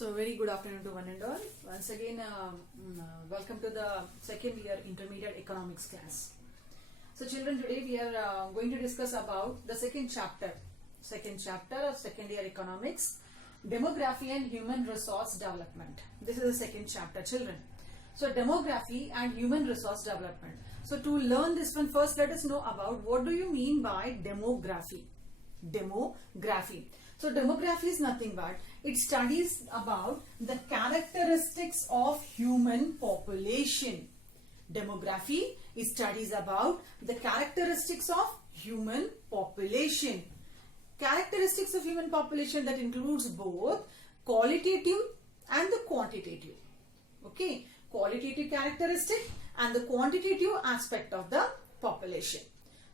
So very good afternoon to one and all. Once again, welcome to the second year intermediate economics class. So children, today we are going to discuss about the second chapter of second year economics, demography and human resource development. This is the second chapter, children. So demography and human resource development. So to learn this one, first let us know about what do you mean by demography. Demography. So demography is nothing but it studies about the characteristics of human population. Demography is studies about the characteristics of human population. Characteristics of human population that includes both qualitative and the quantitative. Okay, qualitative characteristic and the quantitative aspect of the population.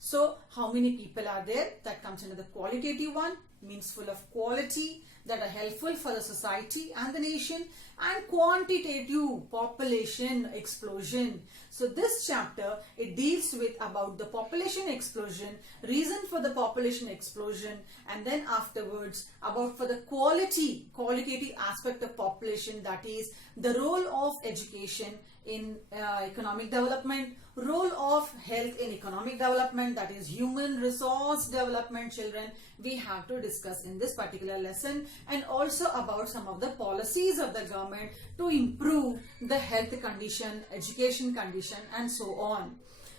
So how many people are there? That comes under the qualitative one, means full of quality, that are helpful for the society and the nation, and quantitative population explosion. So this chapter, it deals with about the population explosion, reason for the population explosion, and then afterwards about for the qualitative aspect of population, that is the role of education in economic development, role of health in economic development, that is human resource development, children, we have to discuss in this particular lesson, and also about some of the policies of the government to improve the health condition, education condition, and so on.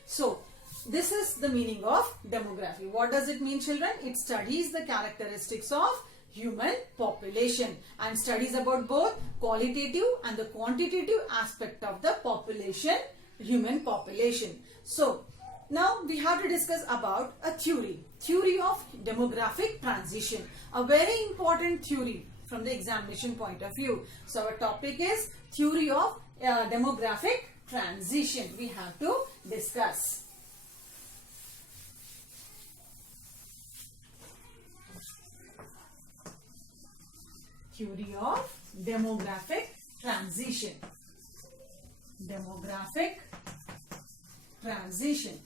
So this is the meaning of demography. What does it mean, children? It studies the characteristics of human population and studies about both qualitative and the quantitative aspect of the population, human population. So now we have to discuss about a theory of demographic transition, a very important theory from the examination point of view. So our topic is theory of demographic transition. We have to discuss. Theory of demographic transition. Demographic transition.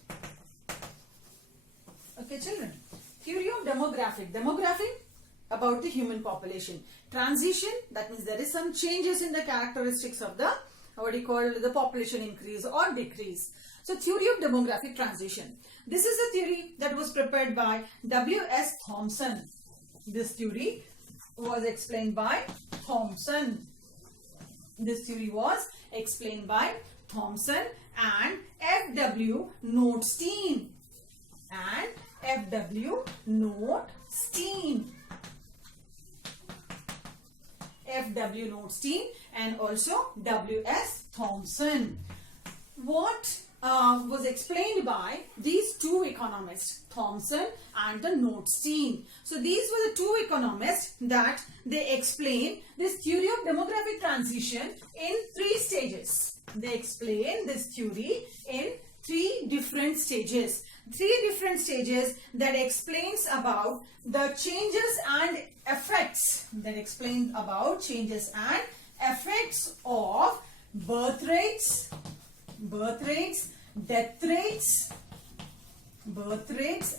Okay, children. Theory of demographic. Demography about the human population. Transition, that means there is some changes in the characteristics of the the population increase or decrease. So theory of demographic transition. This is a theory that was prepared by W.S. Thomson. This theory was explained by Thomson. This theory was explained by Thomson and F.W. Notestein. And F.W. Notestein. F.W. Notestein and also W.S. Thomson. What was explained by these two economists, Thomson and the Notestein. So these were the two economists that they explain this theory of demographic transition in three stages. They explain this theory in three different stages. Three different stages that explains about the changes and effects. That explain about changes and effects of birth rates, death rates,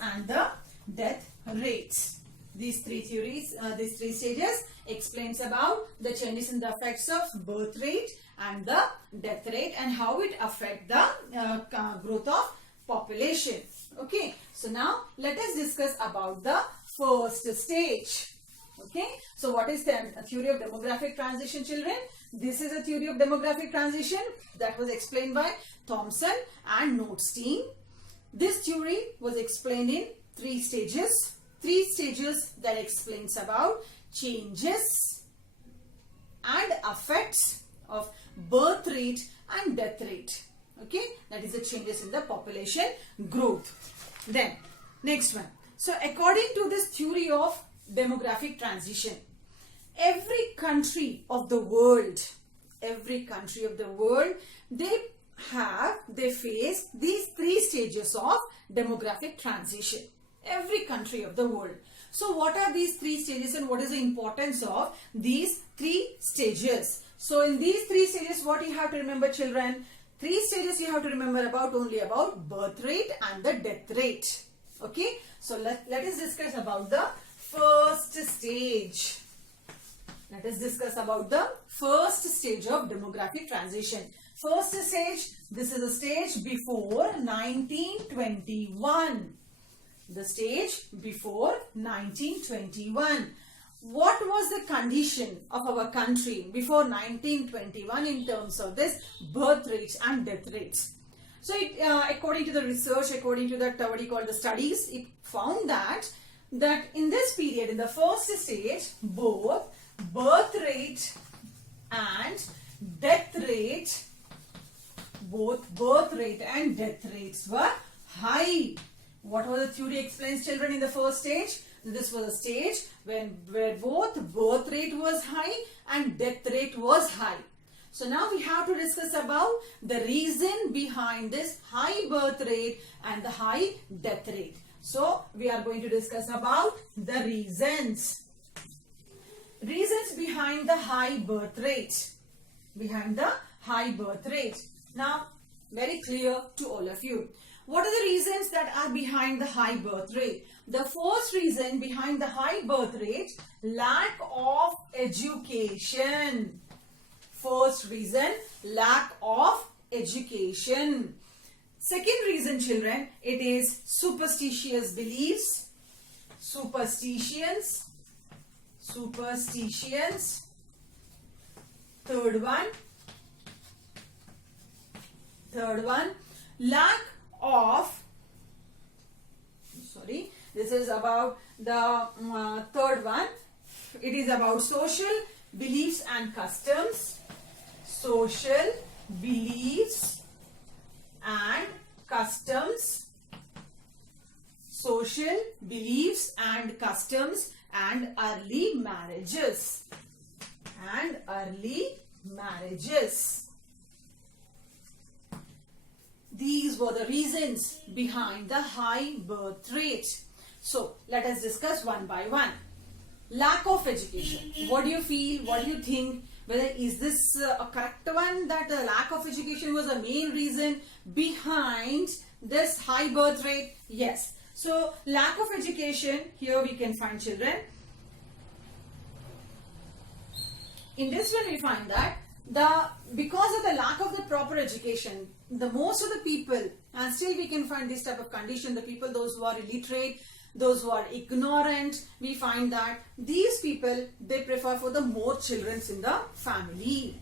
and the death rates. These three theories, these three stages explains about the changes in the effects of birth rate and the death rate and how it affect the growth of population. Okay, so now let us discuss about the first stage. Okay, so what is the theory of demographic transition, children? This is a theory of demographic transition that was explained by Thomson and Notestein. This theory was explained in three stages. Three stages that explains about changes and effects of birth rate and death rate. Okay, that is the changes in the population growth. Then next one. So according to this theory of demographic transition, every country of the world, they face these three stages of demographic transition. Every country of the world. So what are these three stages and what is the importance of these three stages? So in these three stages, what you have to remember, children? Three stages you have to remember only about birth rate and the death rate. Okay, so let us discuss about the first stage. Let Let us discuss about the first stage of demographic transition. First stage, this is the stage before 1921. The stage before 1921. What was the condition of our country before 1921 in terms of this birth rates and death rates? So according to the research, according to that what you call the studies, it found that in this period, in the first stage, both birth rate and death rate, both birth rate and death rates were high. What was the theory explains, children, in the first stage? This was a stage where both birth rate was high and death rate was high. So now we have to discuss about the reason behind this high birth rate and the high death rate. So we are going to discuss about the reasons. Reasons behind the high birth rate. Behind the high birth rate. Now, very clear to all of you. What are the reasons that are behind the high birth rate? The first reason behind the high birth rate, lack of education. First reason, lack of education. Second reason, children, it is superstitious beliefs. Superstitions. Third one, lack of, this is about the third one. It is about social beliefs and customs. Social beliefs and customs. Social beliefs and customs and early marriages. These were the reasons behind the high birth rate. So, let us discuss one by one. Lack of education. What do you feel? What do you think? Whether is this a correct one, that the lack of education was the main reason behind this high birth rate? Yes. So, lack of education, here we can find, children. In this one we find that because of the lack of the proper education, the most of the people, and still we can find this type of condition, the people, those who are illiterate, those who are ignorant, we find that these people, they prefer for the more children in the family.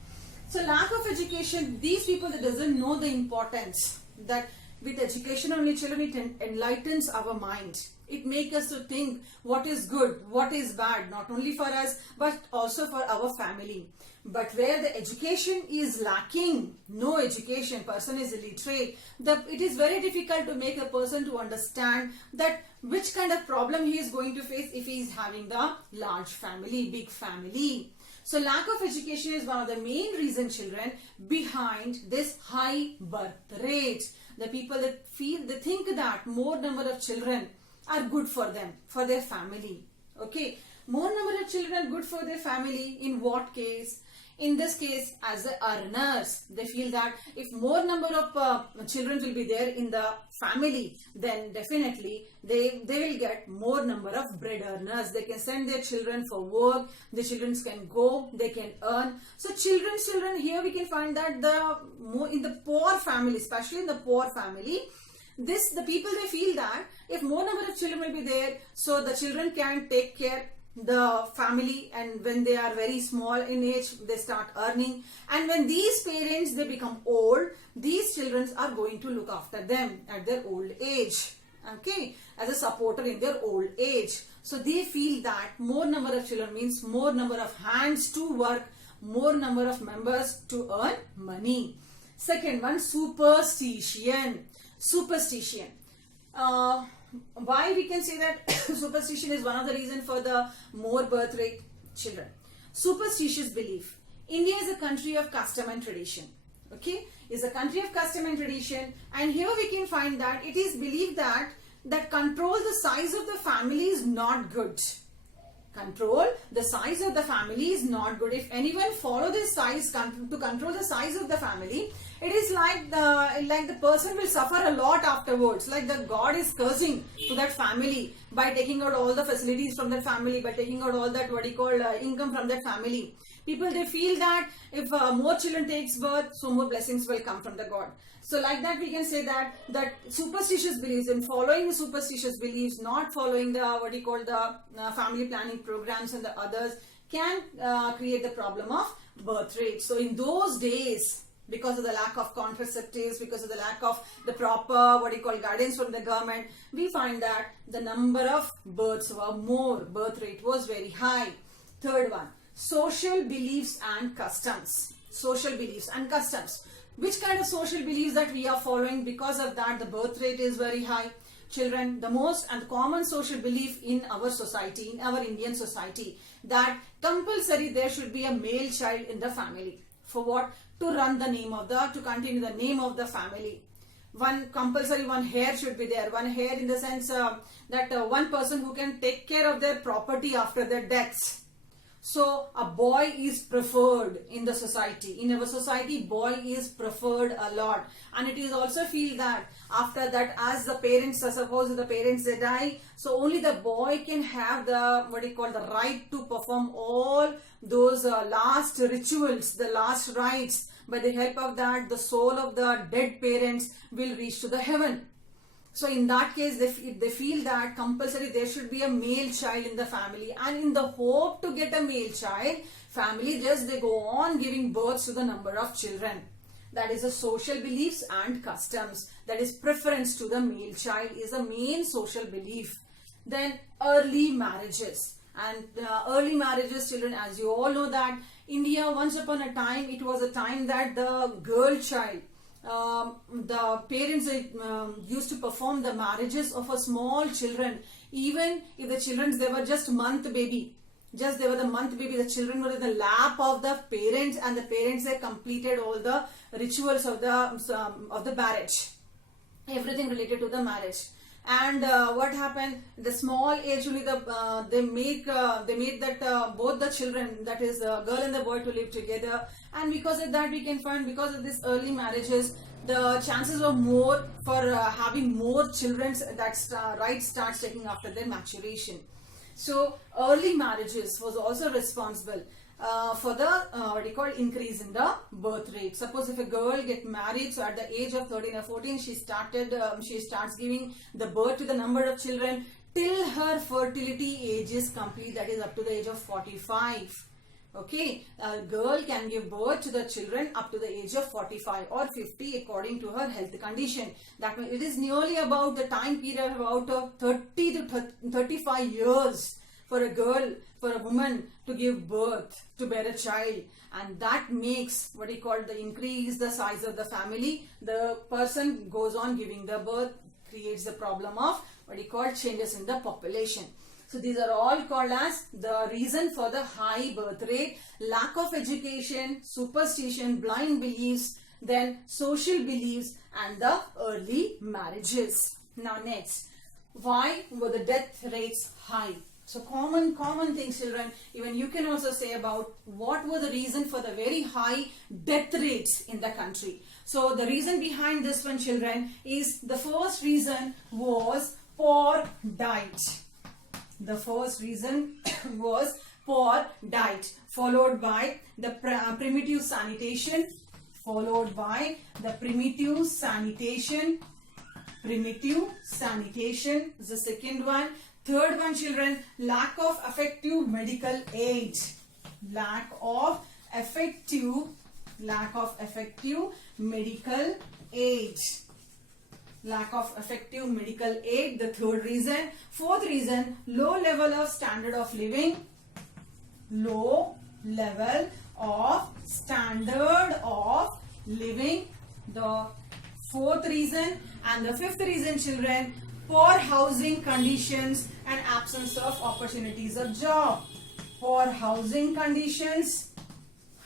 So lack of education, these people that doesn't know the importance that with education only, children, it enlightens our mind. It makes us to think what is good, what is bad, not only for us but also for our family. But where the education is lacking, no education, person is illiterate, it is very difficult to make a person to understand that which kind of problem he is going to face if he is having the large family, big family. So lack of education is one of the main reasons, children, behind this high birth rate. The people that they think that more number of children are good for them, for their family. Okay, more number of children good for their family. In what case? In this case, as the earners, they feel that if more number of children will be there in the family, then definitely they will get more number of bread earners. They can send their children for work. The children can go, they can earn. So children, here we can find that in the poor family, especially in the poor family, the people, they feel that if more number of children will be there, so the children can take care the family, and when they are very small in age, they start earning, and when these parents, they become old, these children are going to look after them at their old age, okay, as a supporter in their old age. So they feel that more number of children means more number of hands to work, more number of members to earn money. Second one, superstition. Why we can say that superstition is one of the reasons for the more birth rate, children? Superstitious belief. India is a country of custom and tradition. Okay, is a country of custom and tradition, and here we can find that it is believed that control the size of the family is not good. Control the size of the family is not good. If anyone follow this size to control the size of the family, it is like the person will suffer a lot afterwards. Like the God is cursing to that family by taking out all the facilities from that family, by taking out all that income from that family. People, they feel that if more children takes birth, so more blessings will come from the God. So like that we can say that superstitious beliefs, and following the superstitious beliefs, not following the family planning programs and the others, can create the problem of birth rate. So in those days, because of the lack of contraceptives, because of the lack of the proper guidance from the government, we find that the number of births were more, birth rate was very high. Third one, social beliefs and customs. Social beliefs and customs. Which kind of social beliefs that we are following? Because of that, the birth rate is very high. Children, the most and common social belief in our society, in our Indian society, that compulsory there should be a male child in the family. For what? To run the name of to continue the name of the family. One compulsory, one heir should be there. One heir in the sense that one person who can take care of their property after their deaths. So a boy is preferred in the society. In our society, boy is preferred a lot. And it is also feel that after that, as the parents, suppose the parents they die, so only the boy can have the the right to perform all those last rituals, the last rites. By the help of that, the soul of the dead parents will reach to the heaven. So in that case, they feel that compulsory there should be a male child in the family, and in the hope to get a male child, family they go on giving birth to the number of children. That is a social beliefs and customs. That is preference to the male child is a main social belief. Then early marriages. And early marriages, children, as you all know that India, once upon a time, it was a time that the girl child, the parents used to perform the marriages of a small children, even if the children, they were just month baby, they were the month baby, the children were in the lap of the parents, and the parents had completed all the rituals of the marriage, everything related to the marriage. And what happened, the small age only they made that both the children, that is girl and the boy, to live together. And because of that, we can find, because of this early marriages, the chances were more for having more children. That starts taking after their maturation. So early marriages was also responsible for the increase in the birth rate. Suppose if a girl get married, so at the age of 13 or 14, she starts giving the birth to the number of children till her fertility age is complete, that is up to the age of 45. Okay, a girl can give birth to the children up to the age of 45 or 50 according to her health condition. That means it is nearly about the time period about 30 to 35 years for a girl, for a woman to give birth, to bear a child. And that makes the increase the size of the family. The person goes on giving the birth, creates the problem of changes in the population. So these are all called as the reason for the high birth rate: lack of education, superstition, blind beliefs, then social beliefs, and the early marriages. Now next, why were the death rates high? So common things, children. Even you can also say about what were the reason for the very high death rates in the country. So the reason behind this one, children, is the first reason was poor diet. The first reason was poor diet, followed by the primitive sanitation, Primitive sanitation is the second one. Third one, children, lack of effective medical aid. Lack of effective medical aid. Lack of effective medical aid, the third reason. Fourth reason, low level of standard of living. Low level of standard of living, the fourth reason. And the fifth reason, children, poor housing conditions and absence of opportunities of job. Poor housing conditions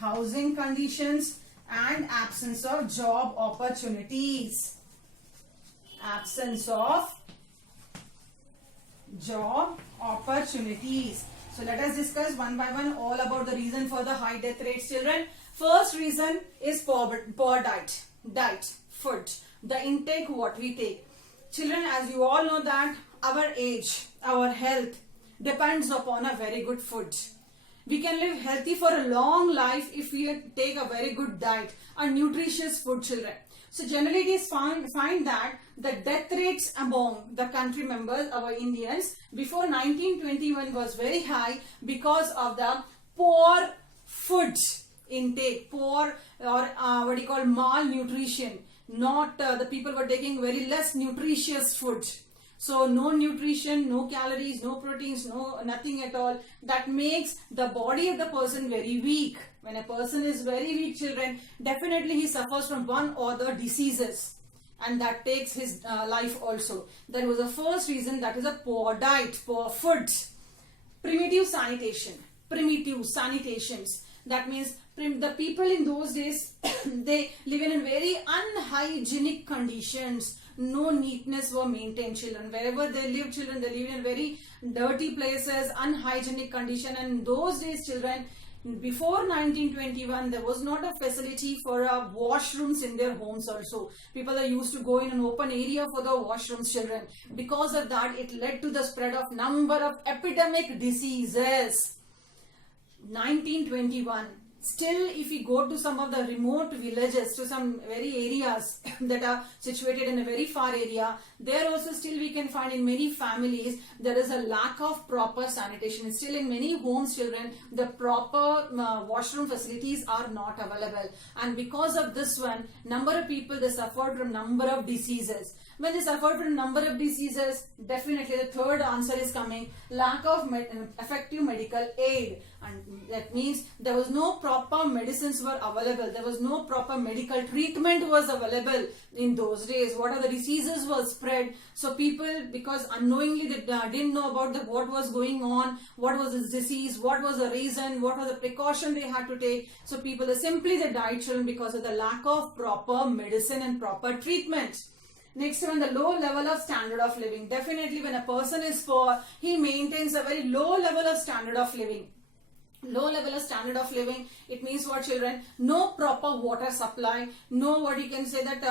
and absence of job opportunities. Absence of job opportunities. So let us discuss one by one all about the reason for the high death rates, children. First reason is poor diet, food, the intake what we take. Children, as you all know that our age, our health depends upon a very good food. We can live healthy for a long life if we take a very good diet, a nutritious food, children. So generally it is find that the death rates among the country members, our Indians, before 1921 was very high because of the poor food intake, poor or what you call malnutrition. Not the people were taking very less nutritious food. So no nutrition, no calories, no proteins, no nothing at all. That makes the body of the person very weak. When a person is very weak, children, definitely he suffers from one or the diseases, and that takes his life also. That was the first reason, that is a poor diet, poor food. Primitive sanitations. That means the people in those days, they live in very unhygienic conditions. No neatness were maintained, children. Wherever they live, children, they live in very dirty places, unhygienic condition. And in those days, children, before 1921, there was not a facility for washrooms in their homes also. People are used to go in an open area for the washrooms, children. Because of that, it led to the spread of number of epidemic diseases. 1921. Still, if we go to some of the remote villages, to some very areas that are situated in a very far area, there also still we can find in many families there is a lack of proper sanitation. Still in many homes, children, the proper washroom facilities are not available. And because of this one, number of people, they suffered from number of diseases. When they suffered from number of diseases, definitely the third answer is coming, lack of effective medical aid. And that means there was no proper medicines were available. There was no proper medical treatment was available in those days. What are the diseases were spread. So people, because unknowingly they didn't know about what was going on, what was this disease, what was the reason, what was the precaution they had to take. So people simply they died, children, because of the lack of proper medicine and proper treatment. Next one, the low level of standard of living. Definitely when a person is poor, he maintains a very low level of standard of living. Low level of standard of living, it means what, children? No proper water supply, no, what you can say that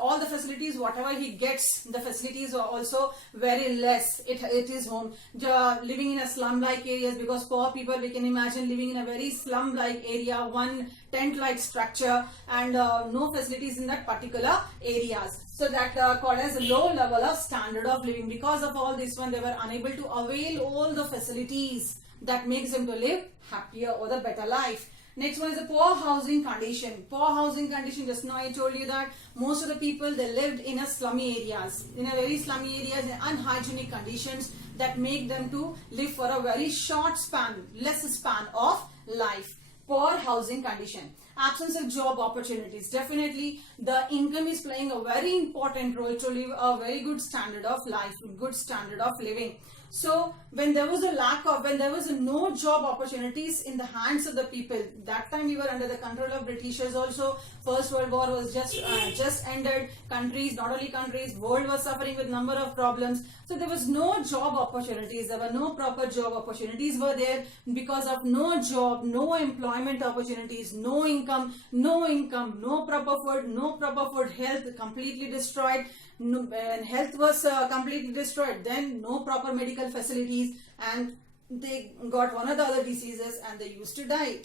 all the facilities, whatever he gets, the facilities are also very less. It is home. Living in a slum-like areas, because poor people, we can imagine living in a very slum-like area, one tent-like structure, and no facilities in that particular areas. So that called as a low level of standard of living. Because of all this one, they were unable to avail all the facilities that makes them to live happier or the better life. Next one is the poor housing condition. Poor housing condition, just now I told you that most of the people, they lived in a slummy areas, in a very slummy areas, in unhygienic conditions that make them to live for a very short span, less span of life. Poor housing condition. Absence of job opportunities. Definitely the income is playing a very important role to live a very good standard of life, good standard of living. So when there was a lack of, when there was no job opportunities in the hands of the people, that time we were under the control of Britishers also. First World War was just ended. Countries, not only countries, world was suffering with number of problems. So there was no job opportunities. There were no proper job opportunities were there. Because of no job, no employment opportunities, no income, no proper food, health completely destroyed. No, when health was completely destroyed, then no proper medical facilities, and they got one or the other diseases and they used to die.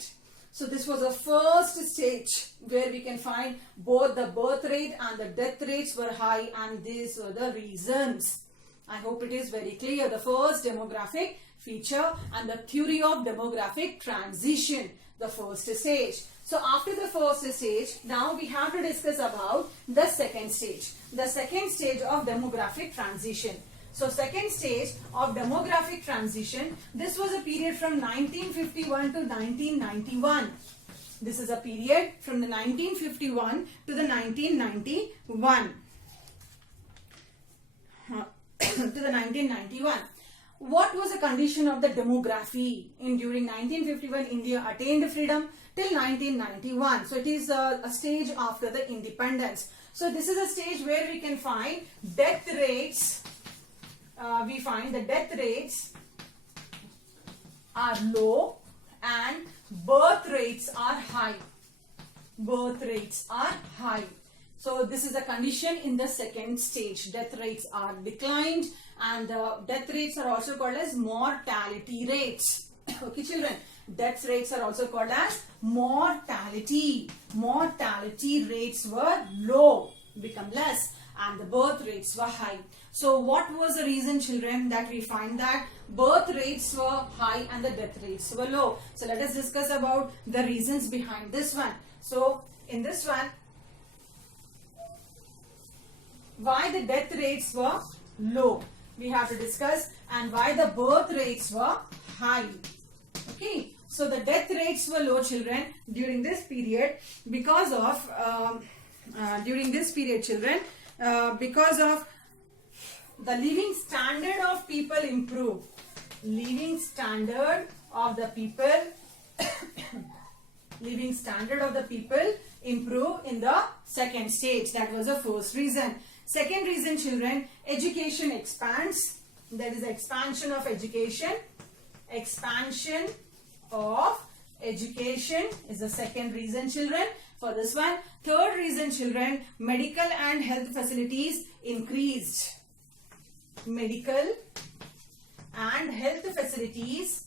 So this was the first stage where we can find both the birth rate and the death rates were high, and these were the reasons. I hope it is very clear. The first demographic feature and the theory of demographic transition, the first stage. So after the first stage, now we have to discuss about the second stage. The second stage of demographic transition. So second stage of demographic transition, this was a period from 1951 to 1991. This is a period from the 1951 to the 1991. To the 1991. What was the condition of the demography during 1951? India attained freedom till 1991. So it is a stage after the independence. So this is a stage where we can find death rates. We find the death rates are low and birth rates are high. birth rates are high. So this is a condition in the second stage. Death rates are declined, and death rates are also called as mortality rates. Okay, children, death rates are also called as mortality. Mortality rates were low, become less, and the birth rates were high. So what was the reason, children, that we find that birth rates were high and the death rates were low? So let us discuss about the reasons behind this one. So in this one, why the death rates were low we have to discuss, and why the birth rates were high. Okay, so the death rates were low, children, during this period because of because of the living standard of people improved. Living standard of the people living standard of the people improve in the second stage. That was the first reason. Second reason, children, education expands. That is the expansion of education. Expansion of education is the second reason, children, for this one. Third reason, children, medical and health facilities increased. Medical and health facilities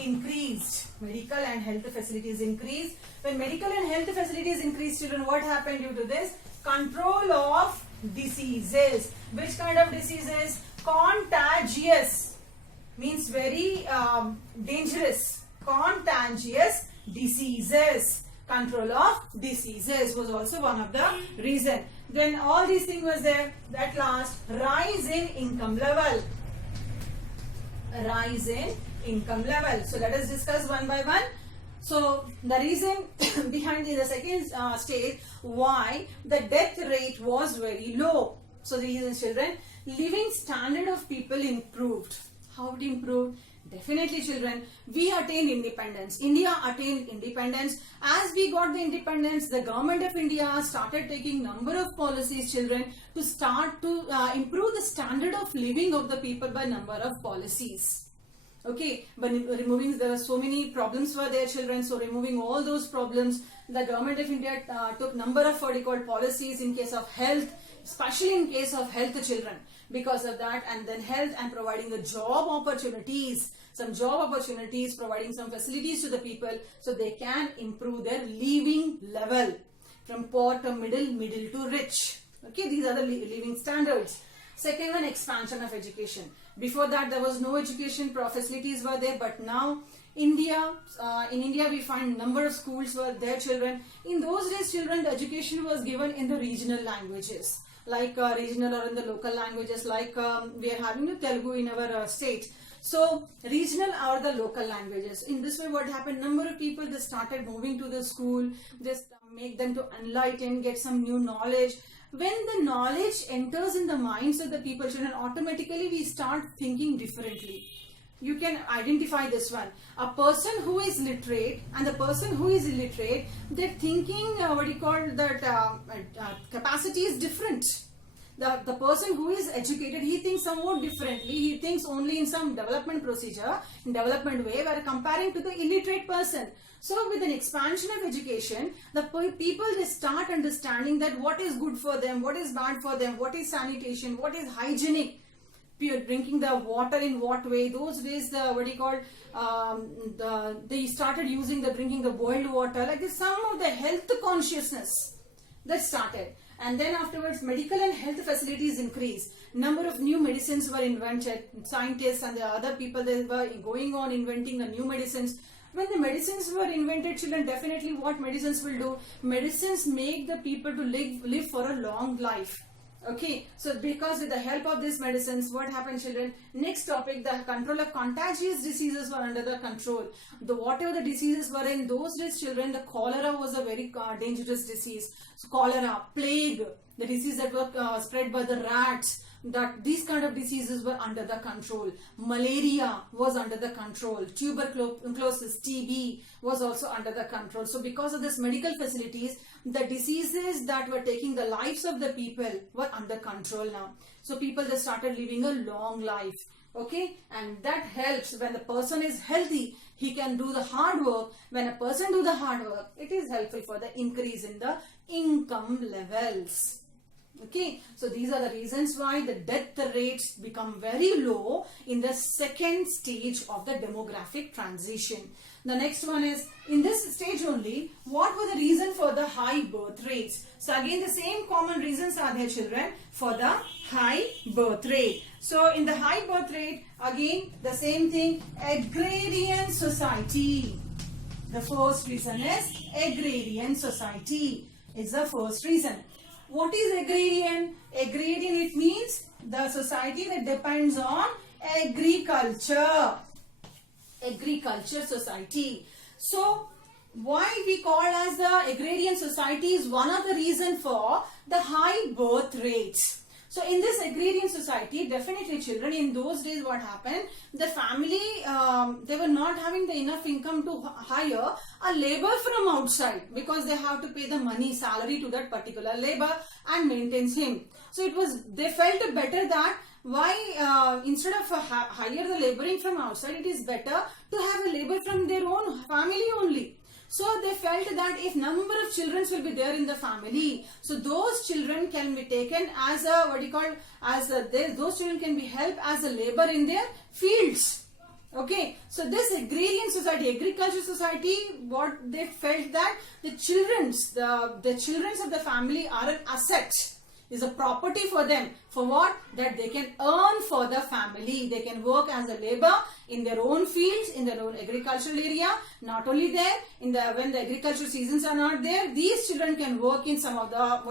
increased. Medical and health facilities increased. When medical and health facilities increased, children, what happened due to this? Control of diseases. Which kind of diseases? Contagious. Means very dangerous. Contagious diseases. Control of diseases was also one of the reason. Then all these things was there. At last, rise in income level. Rise in income level. So let us discuss one by one. So the reason behind the second stage why the death rate was very low. So the reason, children, living standard of people improved. How it improved? Definitely, children, we attained independence. India attained independence. As we got the independence, the government of India started taking number of policies, children, to start to improve the standard of living of the people by number of policies. Okay, but removing, there were so many problems were there, children. So removing all those problems, the government of India took number of what you call policies in case of health, especially in case of health, children. Because of that, and then health and providing the job opportunities, some job opportunities, providing some facilities to the people so they can improve their living level from poor to middle to rich. Okay, these are the living standards. Second one, expansion of education. Before that, there was no education, facilities were there, but now in India we find number of schools were there, children. In those days, children, the education was given in the regional languages, like regional or in the local languages, like we are having the Telugu in our state. So regional or the local languages. In this way, what happened? Number of people, they started moving to the school, just make them to enlighten, get some new knowledge. When the knowledge enters in the minds of the people, children, automatically we start thinking differently. You can identify this one. A person who is literate and the person who is illiterate, their thinking, capacity is different. The person who is educated, he thinks somewhat differently. He thinks only in some development procedure, in development way, where comparing to the illiterate person. So with an expansion of education, the people, they start understanding that what is good for them, what is bad for them, what is sanitation, what is hygienic, pure drinking the water in what way. Those days, they started using drinking the boiled water, like this, some of the health consciousness that started. And then afterwards, medical and health facilities increased. Number of new medicines were invented. Scientists and the other people, they were going on inventing the new medicines. When the medicines were invented, children, definitely what medicines will do? Medicines make the people to live for a long life. Okay, so because with the help of these medicines, what happened, children? Next topic, the control of contagious diseases were under the control. Whatever the diseases were in those days, children, the cholera was a very dangerous disease. So cholera, plague, the disease that were spread by the rats, that these kind of diseases were under the control. Malaria was under the control. Tuberculosis, TB was also under the control. So because of this medical facilities, the diseases that were taking the lives of the people were under control now. So people, they started living a long life. Okay, and that helps. When the person is healthy, he can do the hard work. When a person do the hard work, it is helpful for the increase in the income levels. Okay, so these are the reasons why the death rates become very low in the second stage of the demographic transition. The next one is, in this stage only, what were the reason for the high birth rates? So again, the same common reasons are there, children, for the high birth rate. So in the high birth rate, again the same thing, agrarian society. The first reason is agrarian society is the first reason. What is agrarian? Agrarian, it means the society that depends on agriculture. Agriculture society. So why we call as the agrarian society is one of the reason for the high birth rates. So in this agrarian society, definitely children, in those days what happened, the family, they were not having the enough income to hire a labor from outside, because they have to pay the money, salary to that particular labor and maintains him. So it was, they felt better that why instead of hire the laboring from outside, it is better to have a labor from their own family only. So they felt that if number of children will be there in the family, so those children can be taken as a, those children can be helped as a labor in their fields. Okay, so this agrarian society, agriculture society, what they felt that the children's of the family are an asset, is a property for them. For what? That they can earn for the family. They can work as a labor in their own fields, in their own agricultural area. Not only there, when the agricultural seasons are not there, these children can work in some of the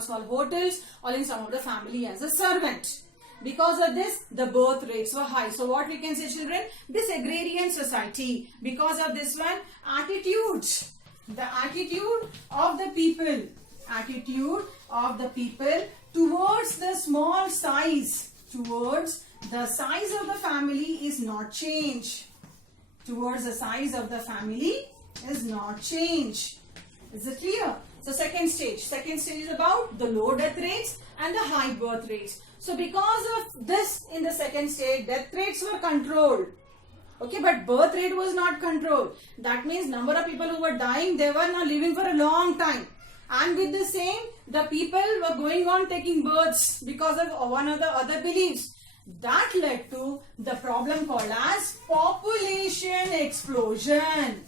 small hotels, or in some of the family as a servant. Because of this, the birth rates were high. So what we can say, children, this agrarian society, because of this one, the attitude of the people towards the small size, towards the size of the family is not change. Towards the size of the family is not change. Is it clear? So second stage is about the low death rates and the high birth rates. So because of this, in the second stage, death rates were controlled. Okay, but birth rate was not controlled. That means number of people who were dying, they were not living for a long time. And with the same, the people were going on taking births because of one of the other beliefs. That led to the problem called as population explosion.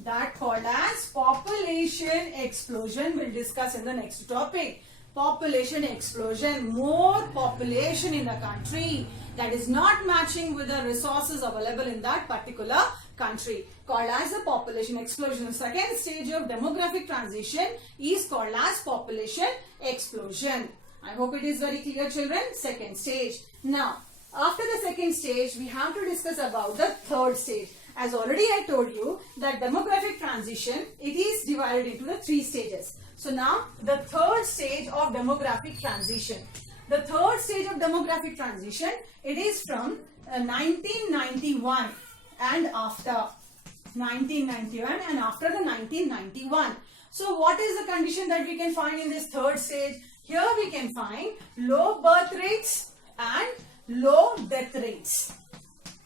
That called as population explosion. We'll discuss in the next topic. Population explosion. More population in the country that is not matching with the resources available in that particular country, called as the population explosion. The second stage of demographic transition is called as population explosion. I hope it is very clear, children. Second stage. Now, after the second stage, we have to discuss about the third stage. As already I told you that demographic transition, it is divided into the 3 stages. So now, the third stage of demographic transition. The third stage of demographic transition, it is from 1991 and after. 1991 and after the 1991. So what is the condition that we can find in this third stage? Here we can find low birth rates and low death rates.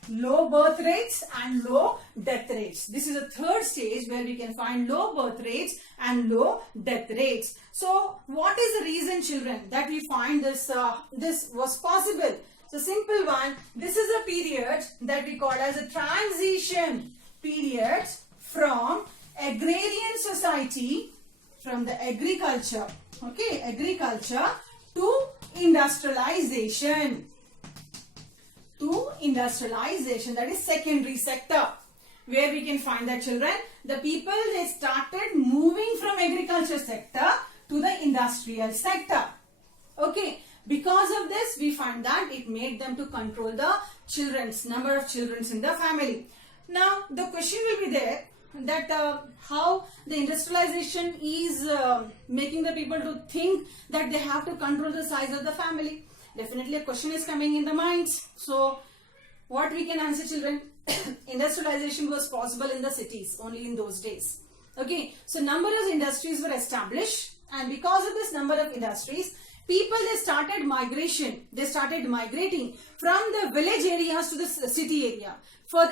Low birth rates and low death rates. This is a third stage where we can find low birth rates and low death rates. So what is the reason, children, that we find this was possible? So simple one, this is a period that we call as a transition period from agrarian society, from the agriculture, okay, agriculture to industrialization. That is secondary sector, where we can find that, children, the people, they started moving from agriculture sector to the industrial sector. Okay, because of this, we find that it made them to control the number of children in the family. Now, the question will be there that how the industrialization is making the people to think that they have to control the size of the family. Definitely a question is coming in the minds. So what we can answer, children? Industrialization was possible in the cities only in those days. Okay, so number of industries were established, and because of this number of industries, people, they started migration. They started migrating from the village areas to the city area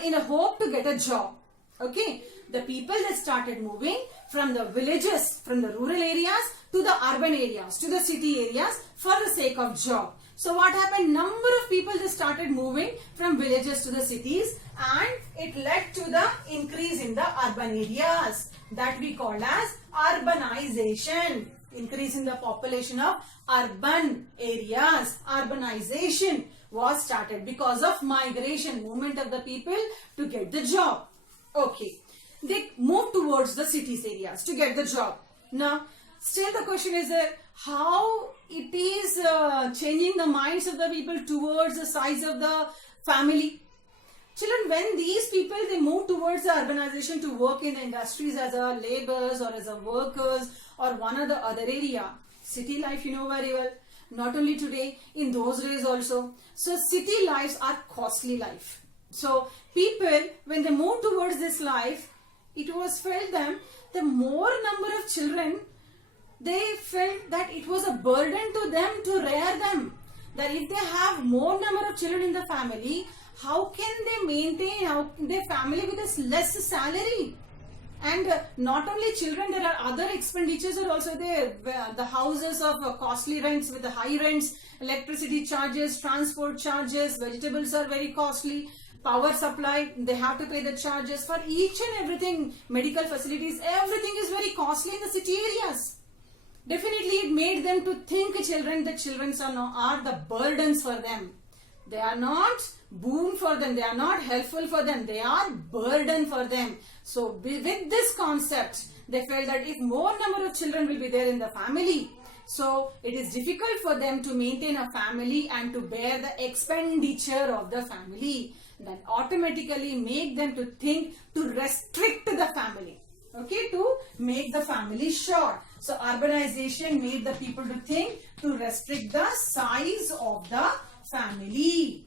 in a hope to get a job. Okay, the people, they started moving from the villages, from the rural areas to the urban areas, to the city areas for the sake of job. So what happened? Number of people, they started moving from villages to the cities, and it led to the increase in the urban areas that we call as urbanization. Increase in the population of urban areas. Urbanization was started because of migration, movement of the people to get the job. Okay, they moved towards the cities areas to get the job. Now, still the question is how it is changing the minds of the people towards the size of the family. Children, when these people, they move towards the urbanization to work in the industries as a laborers or as a workers or one or the other area, city life, you know very well, not only today, in those days also. So city lives are costly life. So people, when they move towards this life, it was felt them, the more number of children, they felt that it was a burden to them to rear them. That if they have more number of children in the family, how can they maintain their family with a less salary? And not only children, there are other expenditures are also there. The houses of costly rents with the high rents, electricity charges, transport charges, vegetables are very costly. Power supply, they have to pay the charges for each and everything. Medical facilities, everything is very costly in the city areas. Definitely it made them to think, children, that children are the burdens for them. They are not boon for them. They are not helpful for them. They are burden for them. So with this concept, they felt that if more number of children will be there in the family, so it is difficult for them to maintain a family and to bear the expenditure of the family. Then automatically make them to think to restrict the family. Okay, to make the family short. So urbanization made the people to think to restrict the size of the family.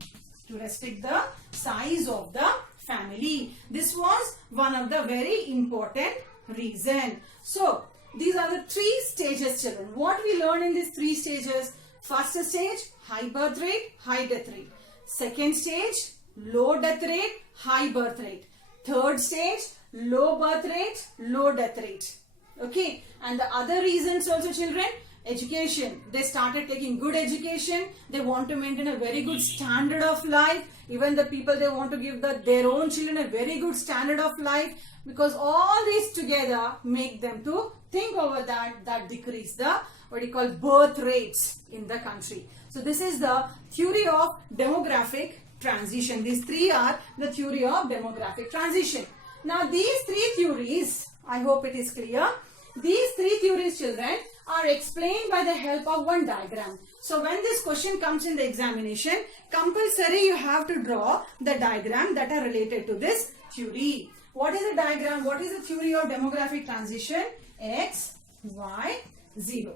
To restrict the size of the family. This was one of the very important reason. So these are the three stages, children. What we learn in these three stages? First stage, high birth rate, high death rate. Second stage, low death rate, high birth rate. Third stage, low birth rate, low death rate. Okay, and the other reasons also, children, education. They started taking good education. They want to maintain a very good standard of life. Even the people, they want to give their own children a very good standard of life, because all these together make them to think over that decrease the what you call birth rates in the country. So this is the theory of demographic transition. These three are the theory of demographic transition. Now these three theories, I hope it is clear. These three theories, children, are explained by the help of one diagram. So when this question comes in the examination, compulsory you have to draw the diagram that are related to this theory. What is the diagram? What is the theory of demographic transition? X, Y, 0.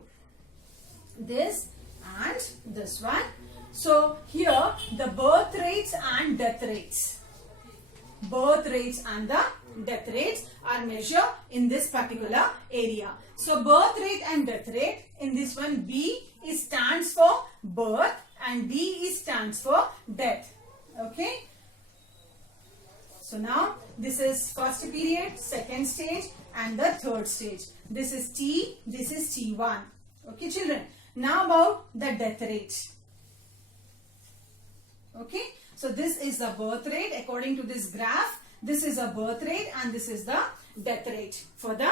This and this one. So here the birth rates and death rates. Birth rates and the death rates are measured in this particular area. So birth rate and death rate, in this one B stands for birth and D stands for death. Okay. So now this is first period, second stage and the third stage. This is T, this is T1. Okay, children. Now about the death rate. Okay. So this is the birth rate according to this graph. This is a birth rate and this is the death rate for the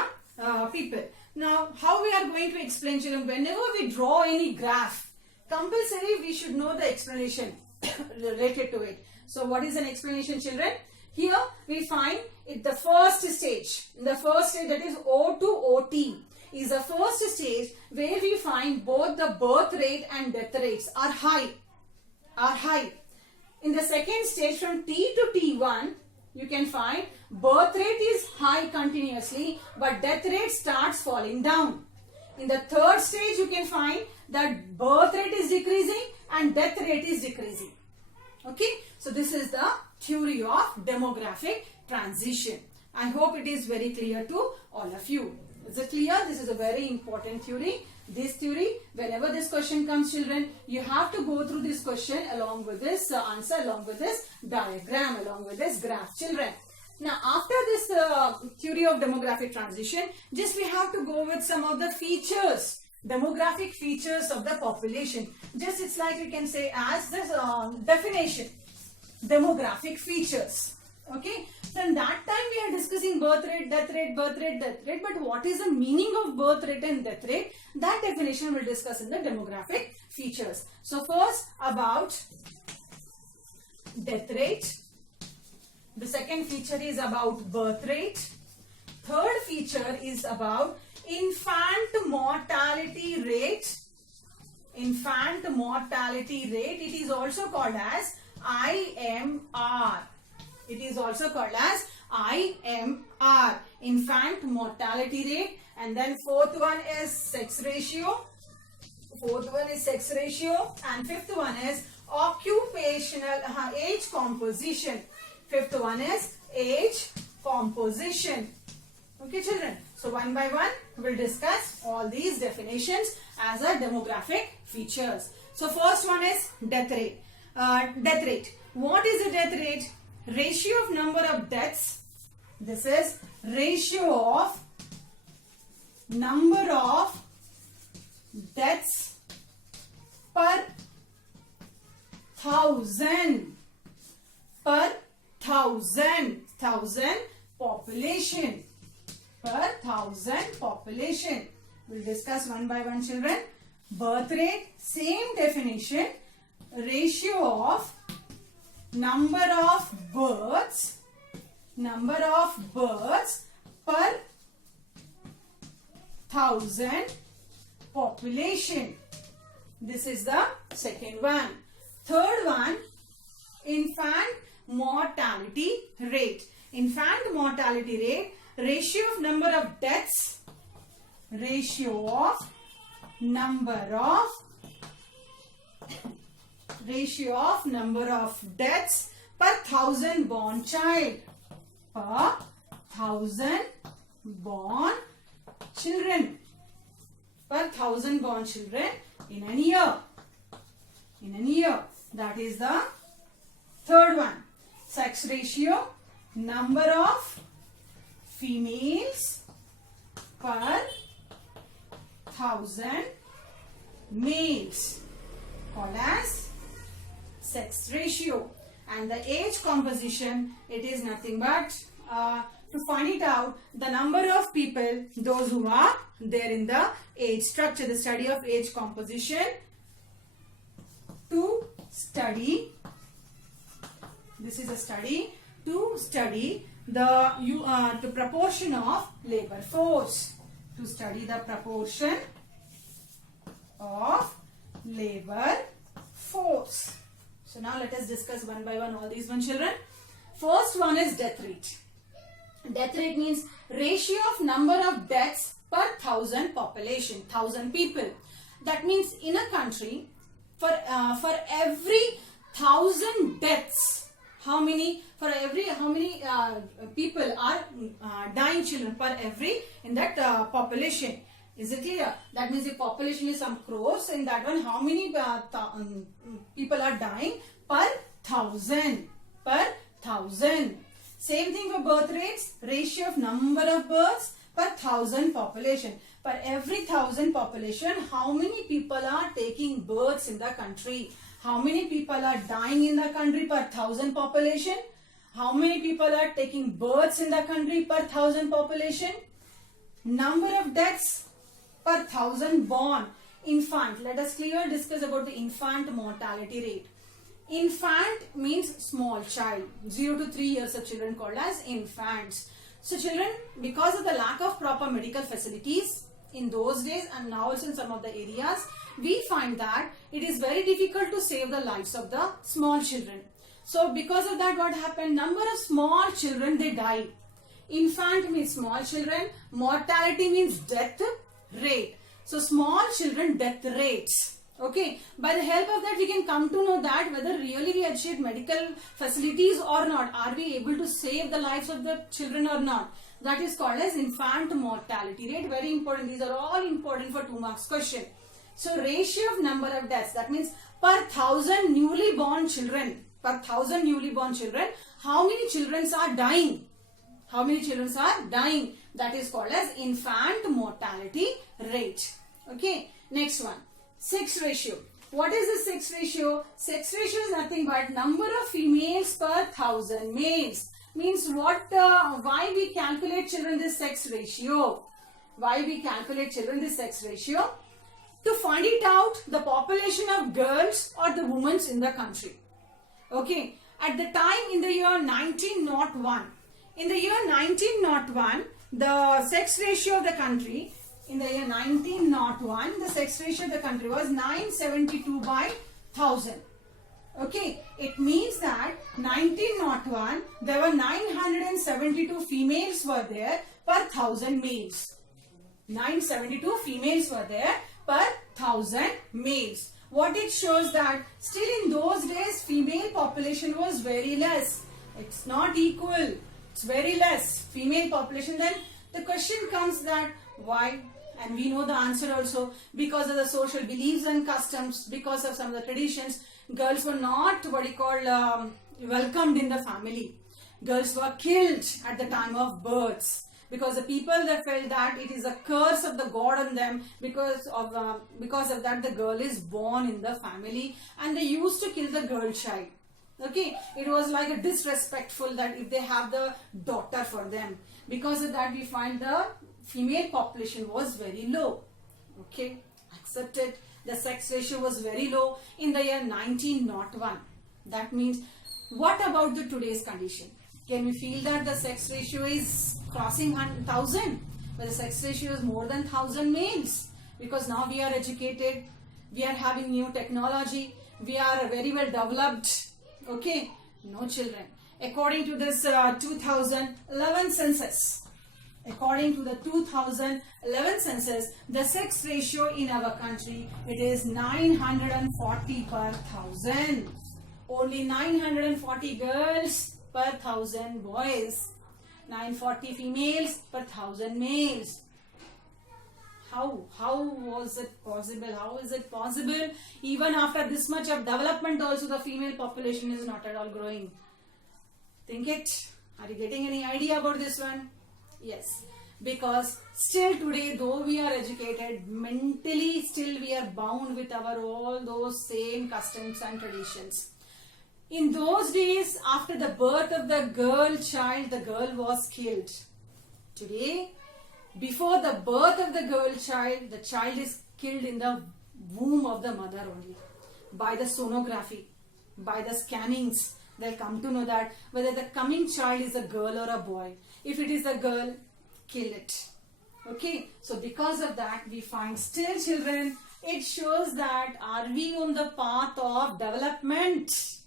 people. Now how we are going to explain, children? Whenever we draw any graph, compulsory we should know the explanation related to it. So what is an explanation, children? Here we find the first stage. The first stage, that is O to OT, is the first stage where we find both the birth rate and death rates are high. In the second stage, from T to T1, you can find birth rate is high continuously, but death rate starts falling down. In the third stage, you can find that birth rate is decreasing, and death rate is decreasing. Okay, so this is the theory of demographic transition. I hope it is very clear to all of you. Is it clear? This is a very important theory. This theory, whenever this question comes, children, you have to go through this question along with this answer, along with this diagram, along with this graph, children. Now, after this theory of demographic transition, just we have to go with some of the features, demographic features of the population. Just it's like we can say as this definition, demographic features. Okay, from that time we are discussing birth rate, death rate, birth rate, death rate. But what is the meaning of birth rate and death rate? That definition we'll discuss in the demographic features. So first about death rate. The second feature is about birth rate. Third feature is about infant mortality rate. Infant mortality rate. It is also called as IMR. It is also called as IMR, infant mortality rate. And then fourth one is sex ratio. Fourth one is sex ratio. And fifth one is occupational age composition. Fifth one is age composition. Okay, children. So one by one, we will discuss all these definitions as a demographic features. So first one is death rate. Death rate. What is the death rate? Ratio of number of deaths. This is ratio of number of deaths per thousand. Per thousand population. Per thousand population. We'll discuss one by one, children. Birth rate, same definition. Ratio of number of births per thousand population. This is the second one. Third one, infant mortality rate. Infant mortality rate, ratio of number of deaths, ratio of number of deaths per thousand born child. Per thousand born children. Per thousand born children in a year. In a year. That is the third one. Sex ratio, number of females per thousand males, called as sex ratio. And the age composition, it is nothing but to find it out the number of people, those who are there in the age structure, the study of age composition, to study, this is a study to study the proportion of labor force, to study the proportion of labor force. So now let us discuss one by one all these children. First one is death rate. Death rate means ratio of number of deaths per thousand population, 1000 people. That means in a country, for every 1000 deaths, how many people are dying children per every in that population. Is it clear? That means the population is some crores. In that one, how many people are dying per thousand? Per thousand. Same thing for birth rates. Ratio of number of births per thousand population. Per every 1000 population, how many people are taking births in the country? How many people are dying in the country per 1000 population? How many people are taking births in the country per 1000 population? Number of deaths per 1000 born. Infant. Let us clearly discuss about the infant mortality rate. Infant means small child. 0 to 3 years of children called as infants. So children, because of the lack of proper medical facilities in those days and now also in some of the areas, we find that it is very difficult to save the lives of the small children. So because of that, what happened? Number of small children, they die. Infant means small children. Mortality means death rate. So small children death rates. Okay, by the help of that we can come to know that whether really we achieve medical facilities or not. Are we able to save the lives of the children or not? That is called as infant mortality rate. Very important. These are all important for 2 marks question. So ratio of number of deaths, that means per 1000 newly born children, how many children are dying? How many children are dying? That is called as infant mortality rate. Okay, next one. Sex ratio. What is the sex ratio? Sex ratio is nothing but number of females per 1000 males. Means what? Why we calculate children this sex ratio? Why we calculate children this sex ratio? To find it out the population of girls or the women in the country. Okay. At the time in the year 1901. In the year 1901, the sex ratio of the country. In the year 1901, the sex ratio of the country was 972 by 1000. Okay, it means that 1901, there were 972 females were there per 1000 males. 972 females were there per 1000 males. What it shows that still in those days, female population was very less. It's not equal. It's very less female population. Then the question comes that why? And we know the answer also. Because of the social beliefs and customs, because of some of the traditions, girls were not welcomed in the family. Girls were killed at the time of births. Because the people, they felt that it is a curse of the God on them. Because of that, the girl is born in the family. And they used to kill the girl child. Okay, it was like a disrespectful that if they have the daughter for them. Because of that, we find the female population was very low. Okay, accepted. The sex ratio was very low in the year 1901. That means, what about the today's condition? Can we feel that the sex ratio is crossing 1000? But the sex ratio is more than 1000 males. Because now we are educated, we are having new technology, we are very well developed. Okay, no children. According to this 2011 census, the sex ratio in our country, it is 940 per 1000. Only 940 girls per 1000 boys. 940 females per 1000 males. How was it possible? How is it possible? Even after this much of development also, the female population is not at all growing. Think it. Are you getting any idea about this one? Yes. Because still today, though we are educated, mentally still we are bound with our all those same customs and traditions. In those days, after the birth of the girl child, the girl was killed. Today, before the birth of the girl child, the child is killed in the womb of the mother only. By the sonography, by the scannings, they'll come to know that whether the coming child is a girl or a boy. If it is a girl, kill it. Okay, so because of that, we find still children, it shows that are we on the path of development?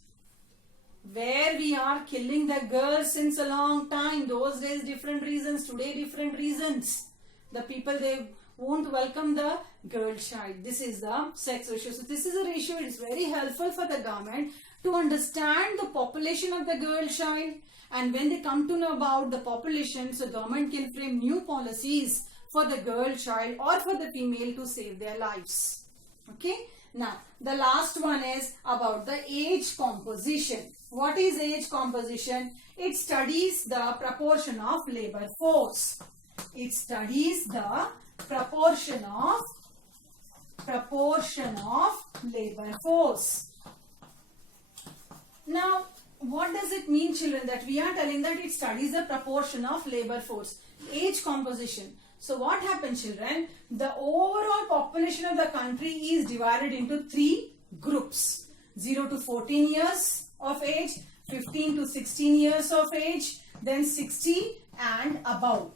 Where we are killing the girls since a long time. Those days different reasons, today different reasons. The people, they won't welcome the girl child. This is the sex ratio. So this is a ratio. It is very helpful for the government to understand the population of the girl child. And when they come to know about the population, so government can frame new policies for the girl child or for the female to save their lives. Okay. Now, the last one is about the age composition. What is age composition? It studies the proportion of labor force. It studies the proportion of labor force. Now, what does it mean, children, that we are telling that it studies the proportion of labor force? Age composition. So what happens, children? The overall population of the country is divided into 3 groups. 0 to 14 years of age, 15 to 16 years of age, then 60 and above.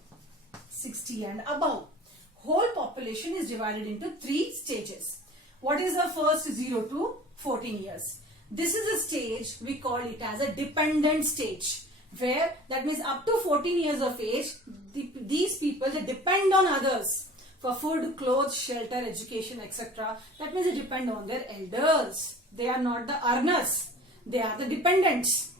60 and above. Whole population is divided into 3 stages. What is the first 0 to 14 years? This is a stage, we call it as a dependent stage, where that means up to 14 years of age, these people, they depend on others for food, clothes, shelter, education, etc. That means they depend on their elders. They are not the earners. They are the dependents.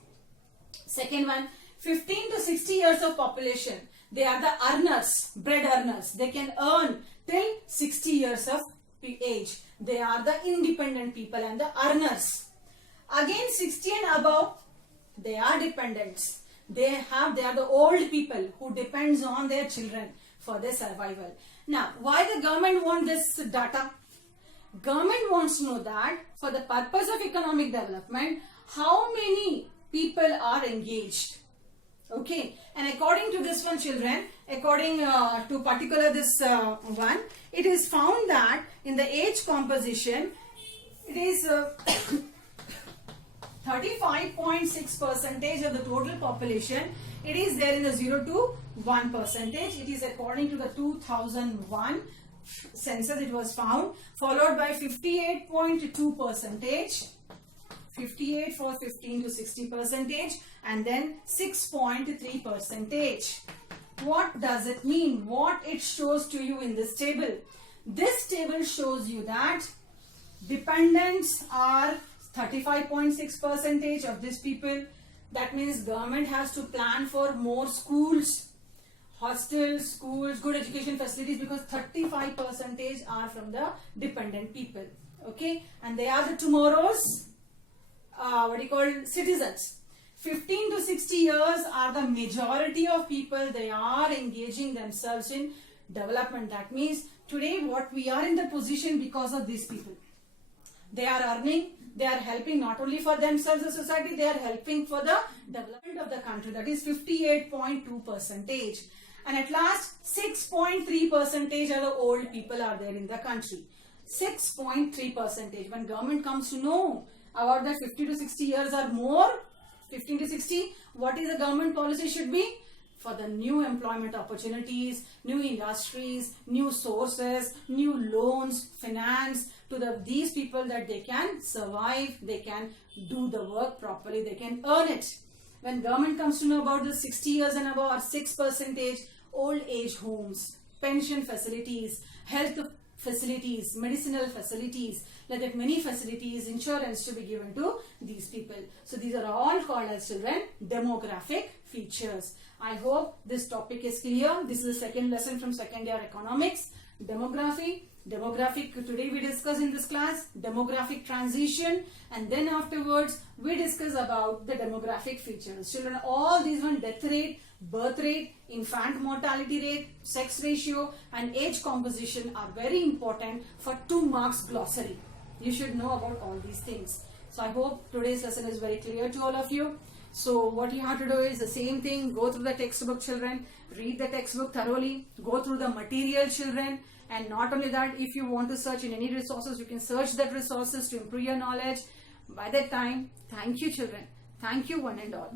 Second one, 15 to 60 years of population. They are the earners, bread earners. They can earn till 60 years of age. They are the independent people and the earners. Again, 60 and above, they are dependents. They are the old people who depends on their children for their survival. Now, why the government want this data? Government wants to know that for the purpose of economic development, how many people are engaged. Okay, and according to this one, children, according to particular this one, it is found that in the age composition, it is 35.6% of the total population. It is there in the 0 to 1%. It is according to the 2001 census it was found, followed by 58.2%, 58 for 15 to 60%, and then 6.3%. What does it mean? What it shows to you in this table? This table shows you that dependents are 35.6% of these people. That means government has to plan for more schools, hostels, schools, good education facilities, because 35% are from the dependent people. Okay, and they are the tomorrow's citizens. 15 to 60 years are the majority of people. They are engaging themselves in development. That means today what we are in the position because of these people. They are earning, they are helping not only for themselves, the society, they are helping for the development of the country. That is 58.2%. And at last, 6.3% are the old people are there in the country. 6.3%. When government comes to know about that 50 to 60 years or more, 15 to 60, what is the government policy should be? For the new employment opportunities, new industries, new sources, new loans, finance to these people, that they can survive, they can do the work properly, they can earn it. When government comes to know about the 60 years and above, or 6%, old age homes, pension facilities, health facilities, medicinal facilities, like that many facilities, insurance to be given to these people. So these are all called as, children, demographic features. I hope this topic is clear. This is the second lesson from second year economics. Demography. Demographic, today we discuss in this class demographic transition, and then afterwards we discuss about the demographic features. Children, all these one, death rate, birth rate, infant mortality rate, sex ratio and age composition are very important for 2 marks glossary. You should know about all these things. So I hope today's lesson is very clear to all of you. So what you have to do is the same thing, go through the textbook, children, read the textbook thoroughly, go through the material, children, and not only that, if you want to search in any resources, you can search that resources to improve your knowledge. By that time, thank you, children. Thank you, one and all.